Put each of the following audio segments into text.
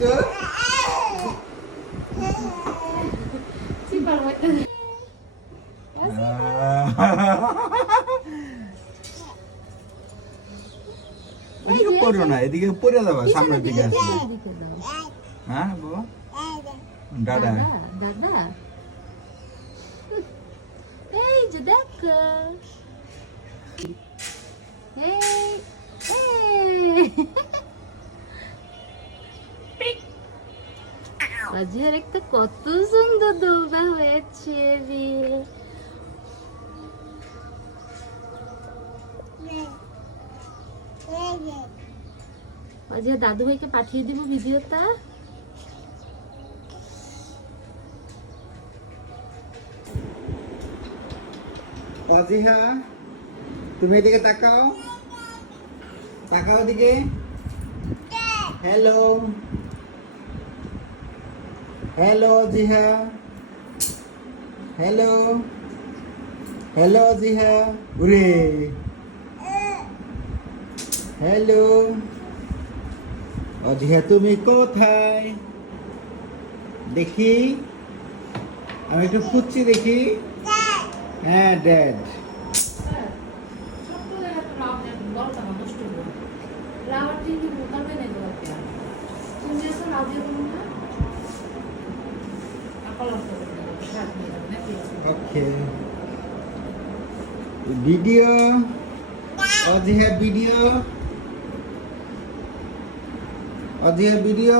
দেখছো এদিকে পড়ো না, এদিকে পড়ে যাবা, সামনের দিকে আসবে। হ্যাঁ বাবা, দাদা দাদা এই যে দেখো, এই বাজিয়ার একটা কত সুন্দর দৌড়া হয়েছে রে। বাজিয়া দাদু ভাইকে পাঠিয়ে দিব ভিডিওটা। অজিহা তুমি এদিকে তাকাও, তাকাও দিকে। Hello hello Ajiha, hello hello Ajiha, উরে হ্যালো অজিহা তুমি কোথায়? দেখি, আমি একটু খুঁজছি, দেখি। হ্যাঁ dad. Okay video, Ajiha video, Ajiha video.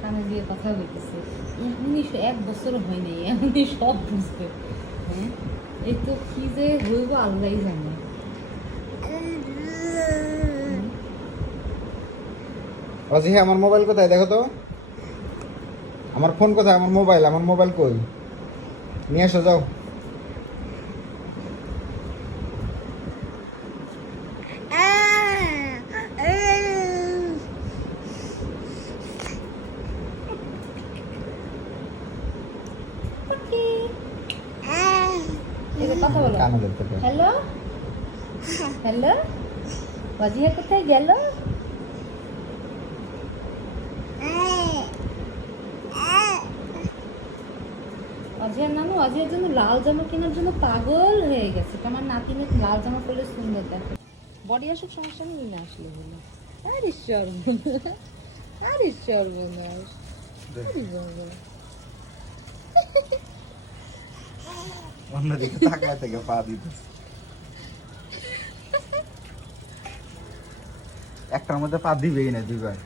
কানে দিয়ে কথা বলতেছে, এমনি 1 বছর হয় নাই, এমনি সব বুঝবে। হ্যাঁ, এই তো কি যে হইব আল্লাহই জানে। অজিহা আমার মোবাইল কোথায় দেখো তো, আমার ফোন কোথায়, আমার মোবাইল কই, নিয়ে এসো যাও। কথা বলো, হ্যালো হ্যালো, বাজিয়া কোথায় গেল? অজিয়ার নানু অজিয়ার জন্য লাল জামা কেনার জন্য পাগল হয়ে গেছে। আমার নাতিনের লাল জামা পরলে সুন্দর দেখে। বডি আসুক, সমস্যা নেই, না আসলে হলো। আরে সর্বনাশ, আরে সর্বনাশ, আরে বাবা। অন্যদিকে তাকায় থেকে পা দিতেছে, একটার মধ্যে পা দিবেই না, দুইবার।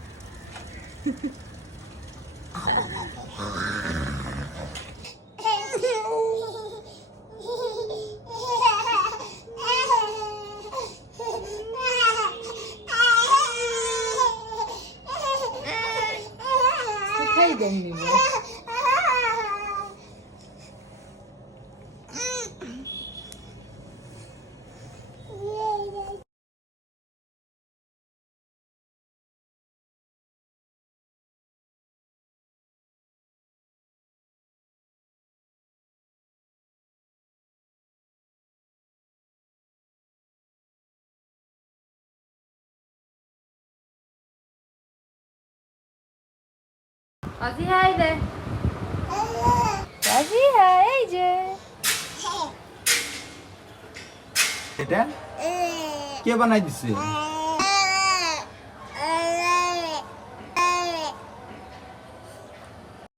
কোথায় দম নিব? অজিহা এই দে, অজিহা এই যে। এটা কে বানাই দিছে?